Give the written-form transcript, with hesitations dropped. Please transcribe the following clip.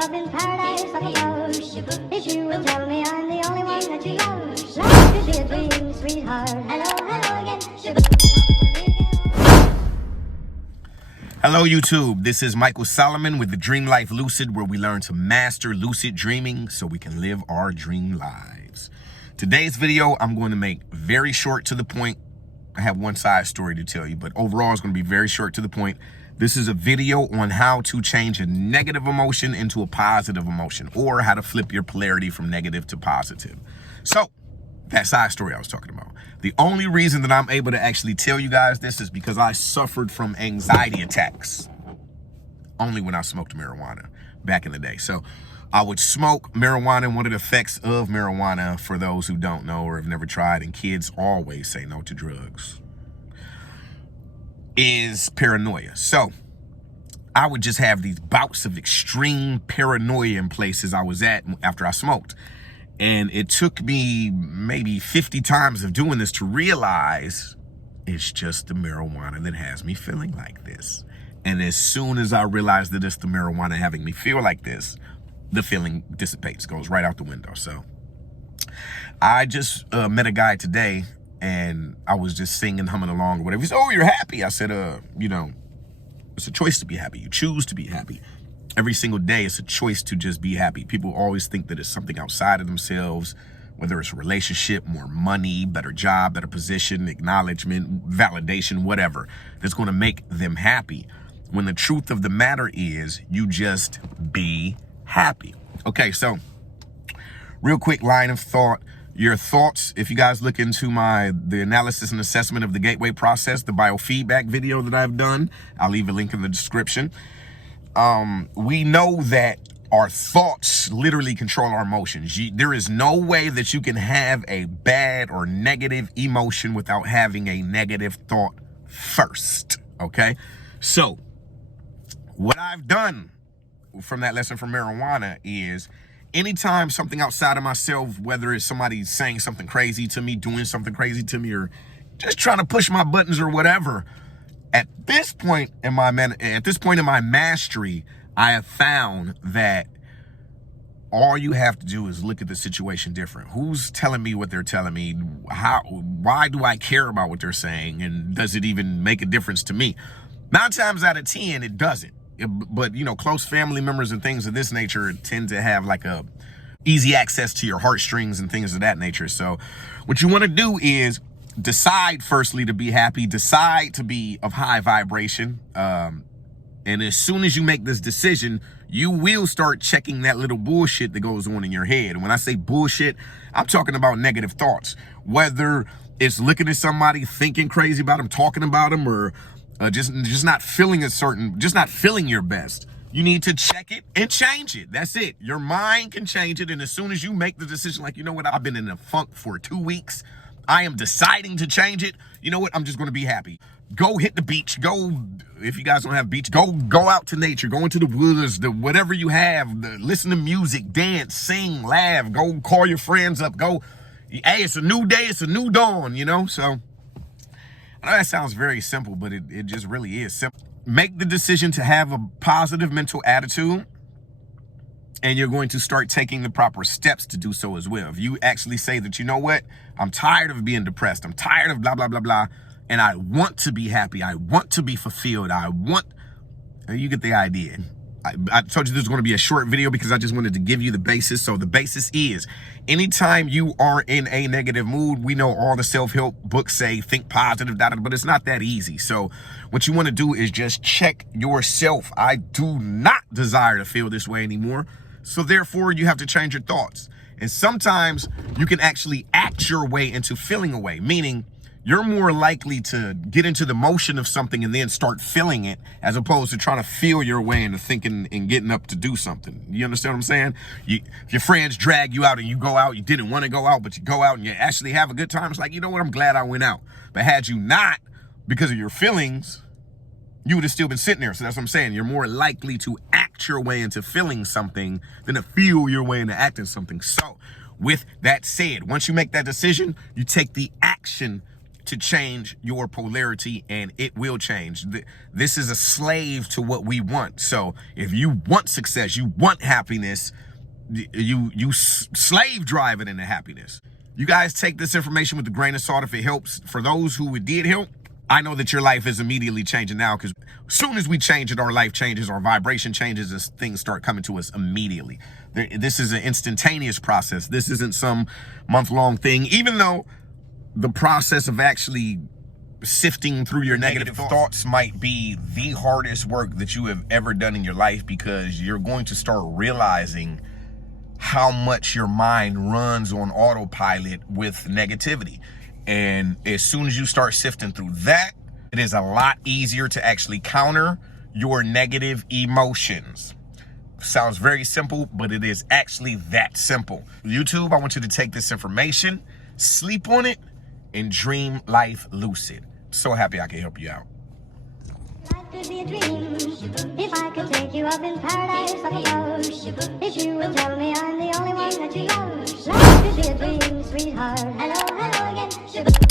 up in paradise up above. If you will tell me I'm the only one that you love. Life could be a dream, sweetheart. Hello again. Hello YouTube, this is Michael Solomon with the Dream Life Lucid, where we learn to master lucid dreaming so we can live our dream lives. Today's video, I'm going to make very short to the point. I have one side story to tell you, but overall it's going to be very short to the point. This is a video on how to change a negative emotion into a positive emotion, or how to flip your polarity from negative to positive. So, that side story I was talking about. The only reason that I'm able to actually tell you guys this is because I suffered from anxiety attacks only when I smoked marijuana back in the day. So I would smoke marijuana, and one of the effects of marijuana, for those who don't know or have never tried, and kids always say no to drugs, is paranoia. So I would just have these bouts of extreme paranoia in places I was at after I smoked. And it took me maybe 50 times of doing this to realize it's just the marijuana that has me feeling like this. And as soon as I realized that it's the marijuana having me feel like this, the feeling dissipates, goes right out the window. So I just met a guy today, and I was just singing, humming along or whatever. He said, "Oh, you're happy." I said, it's a choice to be happy. You choose to be happy. Every single day, it's a choice to just be happy. People always think that it's something outside of themselves, whether it's a relationship, more money, better job, better position, acknowledgement, validation, whatever, that's going to make them happy. When the truth of the matter is, you just be happy. Okay, so real quick line of thought. Your thoughts, if you guys look into the analysis and assessment of the gateway process, the biofeedback video that I've done, I'll leave a link in the description. We know that our thoughts literally control our emotions. There is no way that you can have a bad or negative emotion without having a negative thought first, okay? So what I've done from that lesson from marijuana is, anytime something outside of myself, whether it's somebody saying something crazy to me, doing something crazy to me, or just trying to push my buttons or whatever, at this point in my mastery, I have found that all you have to do is look at the situation different. Who's telling me what they're telling me? Why do I care about what they're saying? And does it even make a difference to me? 9 times out of 10, it doesn't. But, close family members and things of this nature tend to have like a easy access to your heartstrings and things of that nature. So what you want to do is decide firstly to be happy, decide to be of high vibration. And as soon as you make this decision, you will start checking that little bullshit that goes on in your head. And when I say bullshit, I'm talking about negative thoughts, whether it's looking at somebody, thinking crazy about them, talking about them, or just not feeling just not feeling your best. You need to check it and change it. That's it. Your mind can change it. And as soon as you make the decision, like, you know what, I've been in a funk for 2 weeks, I am deciding to change it. You know what? I'm just going to be happy. Go hit the beach. Go, if you guys don't have beach, go out to nature. Go into the woods, whatever you have. Listen to music, dance, sing, laugh. Go call your friends up. Go, hey, it's a new day. It's a new dawn, So I know that sounds very simple, but it just really is simple. Make the decision to have a positive mental attitude, and you're going to start taking the proper steps to do so as well. If you actually say that, you know what, I'm tired of being depressed, I'm tired of blah, blah, blah, blah, and I want to be happy, I want to be fulfilled, you get the idea. I told you this was going to be a short video because I just wanted to give you the basis. So the basis is, anytime you are in a negative mood, we know all the self-help books say think positive, but it's not that easy. So what you want to do is just check yourself. I do not desire to feel this way anymore. So therefore, you have to change your thoughts. And sometimes you can actually act your way into feeling a way, meaning you're more likely to get into the motion of something and then start feeling it, as opposed to trying to feel your way into thinking and getting up to do something. You understand what I'm saying? If your friends drag you out and you go out, you didn't want to go out, but you go out and you actually have a good time. It's like, you know what? I'm glad I went out. But had you not, because of your feelings, you would have still been sitting there. So that's what I'm saying. You're more likely to act your way into feeling something than to feel your way into acting something. So with that said, once you make that decision, you take the action to change your polarity, and it will change. This is a slave to what we want. So if you want success, you want happiness, you slave drive it into happiness. You guys take this information with a grain of salt if it helps. For those who it did help, I know that your life is immediately changing now, because as soon as we change it, our life changes, our vibration changes as things start coming to us immediately. This is an instantaneous process. This isn't some month-long thing, even though the process of actually sifting through your negative thoughts might be the hardest work that you have ever done in your life, because you're going to start realizing how much your mind runs on autopilot with negativity. And as soon as you start sifting through that, it is a lot easier to actually counter your negative emotions. Sounds very simple, but it is actually that simple. YouTube, I want you to take this information, sleep on it, and dream life lucid. So happy I can help you out. Life could be a dream if I could take you up in paradise up above. If you will tell me I'm the only one that you love. Life could be a dream, sweetheart. Hello, hello again.